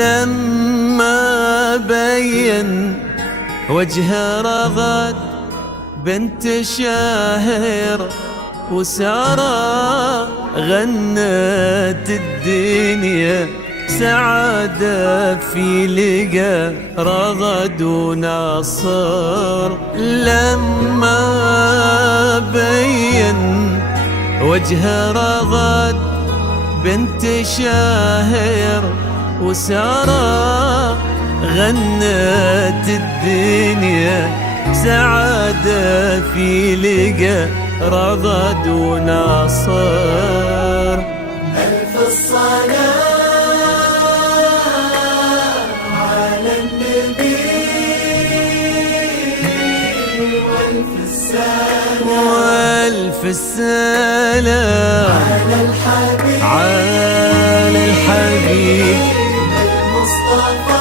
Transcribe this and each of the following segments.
لما بين وجه رغد بنت شاهر وسارة غنت الدنيا سعادة في لقى رغد وناصر. لما بين وجه رغد بنت شاهر وسارة غنت الدنيا سعادة في لقى رغد وناصر. ألف الصلاة على النبي وألف السلام وألف السلام على الحبيب المصطفى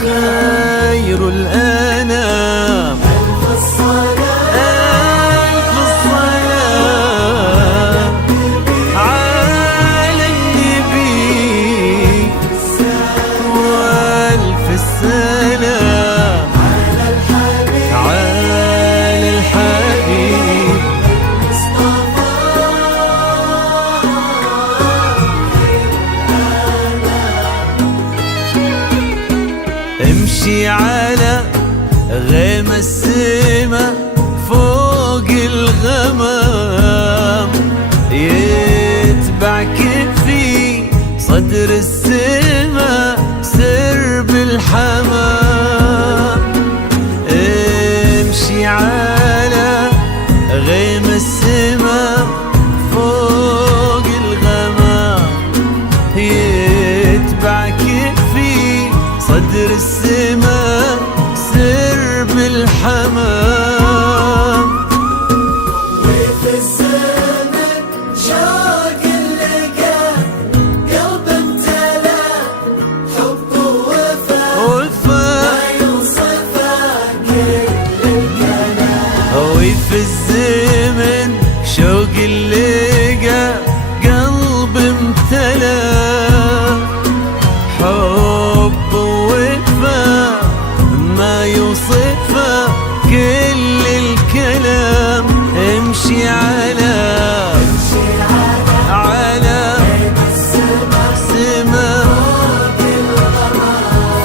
خير الأنام. ألف الصلاة على النبي وألف السلام على الحبيب امشي على غيم السما فوق الغمام يتبعك في صدر السما سرب الحمام. امشي على غيم السما فوق الغمام يتبعك في صدر السما سرب الحمام. وفي الزمن شوق اللقى قلب امتلأ حب ووفا ما يوصفه كل الكلام. وفي الزمن شوق اللقى قلب امتلأ حب ووفا ما يوصفه كل الكلام. امشي على سما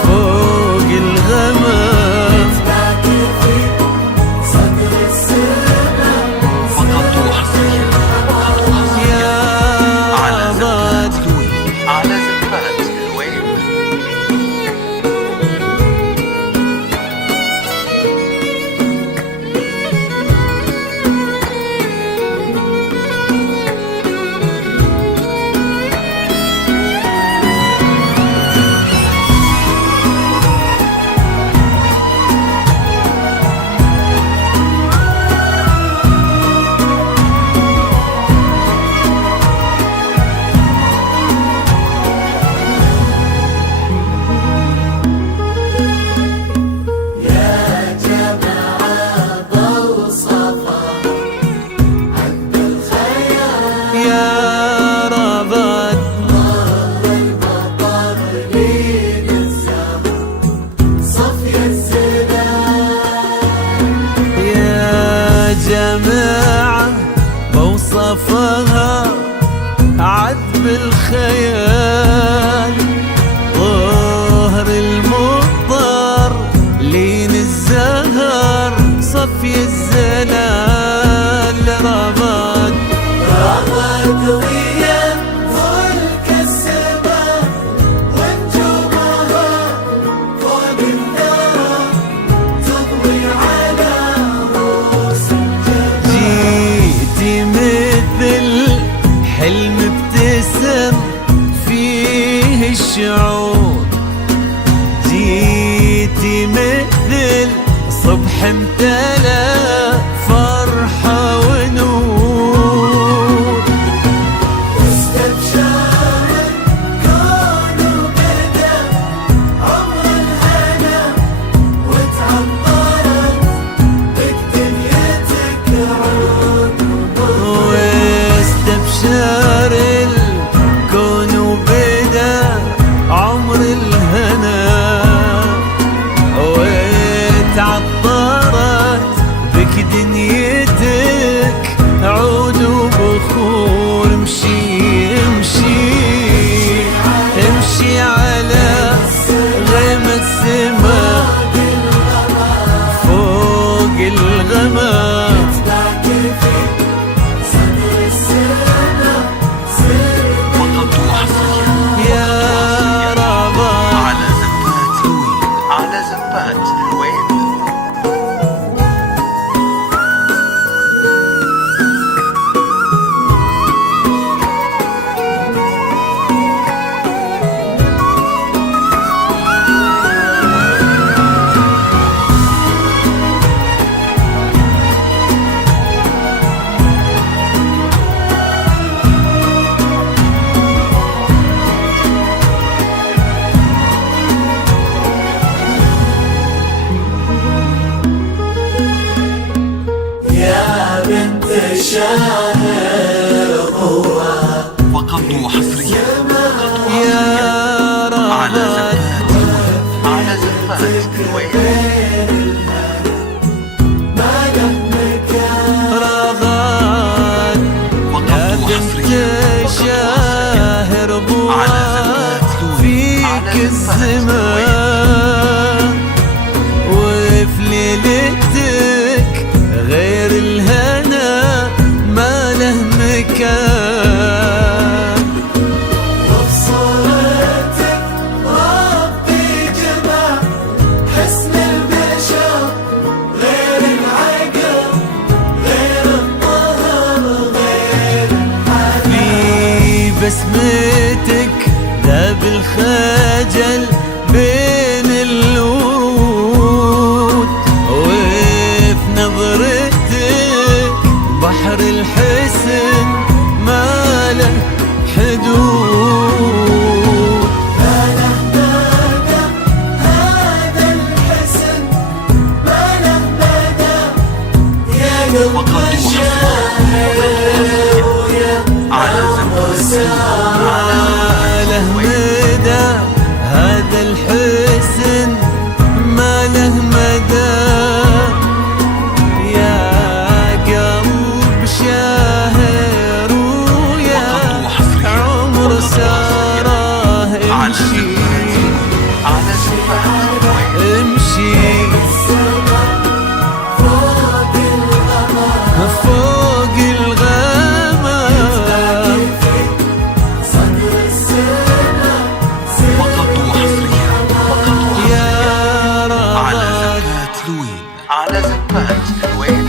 فوق الغمام يا رغد على ذكريات الوين. يا رغد يا جماعة ووصفها عذب الخيال ظهر المضطر لين الزهر صفي الزلال. رغد ويا ملك السماء ونجومها فوق الثرى تضوي على رؤوس الجبال. جيتي مثل حلم ابتسم في المشاعر قوة فقط وحصريا يا على رغد زفات الويل. ما له مكان رغد يا بنت شاهر بوها فيك الزمان، وفي ليلتك غير الهنا ما له مكان. وبصورتك ربي جمع حسن البشر غير العقل غير الطهر غير في بسمتك ذاب الخجل بين الورود، وفي نظرتك بحر الحسن ما له حدود. ما له مدى هذا الحسن ما له مدى يا قلب الشاعر ويا عمر ساعة ما له مدى هذا الحسن ما له مدى يا قلب شاهر ويا عمر ساره. امشي على زفات الويل. امشي فوق القمر فوق الغمام صدر السماء فقط وحصريا يا على رغد. زفات الويل. على زفات الويل.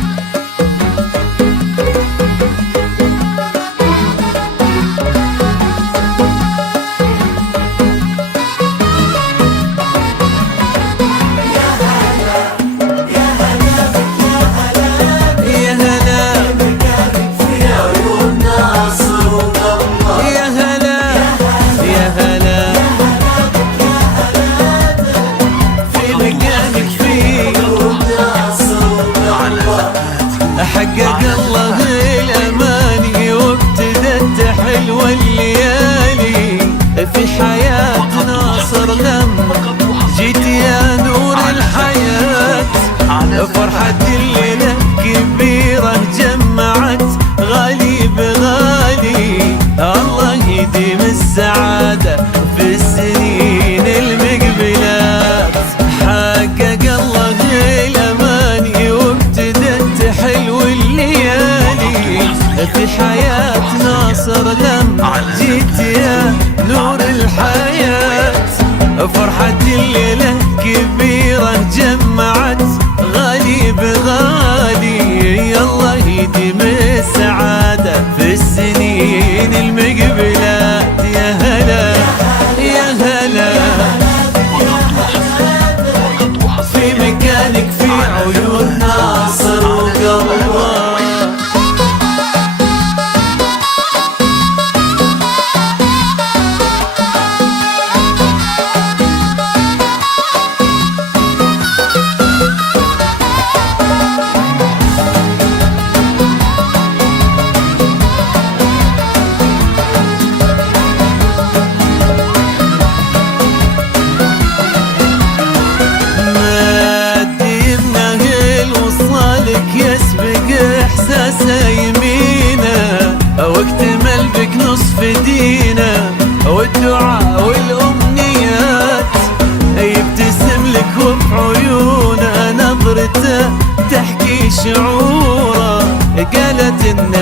يا هلا في عيون ناصر وقمر يا هلا يا هلا في مكانك فيه ناصر وقمر حقق الله الاماني وابتدت حلوه الليالي في حياه ناصر لما جيت يا نور الحياه. فرحة الليلة كبيرة جمعت غالي بغالي، الله يديم السعادة في السنين المقبلات. حقق الله الأماني وابتدت حلو الليالي في حياة ناصر لما جيت يا نور الحياة. فرحة الليلة كبيرة جمعت غالي بغالي، الله يديم السعادة في السنين المقبلات. يا هلا يا هلا في مكانك في عيون ناصر وقمر. مادي بنهل وصالك يسبق احساسه يمينه، واكتمل بك نصف دينه والدعاء والامنيات. يبتسم لك وبعيونه نظرته تحكي شعوره، قالت ان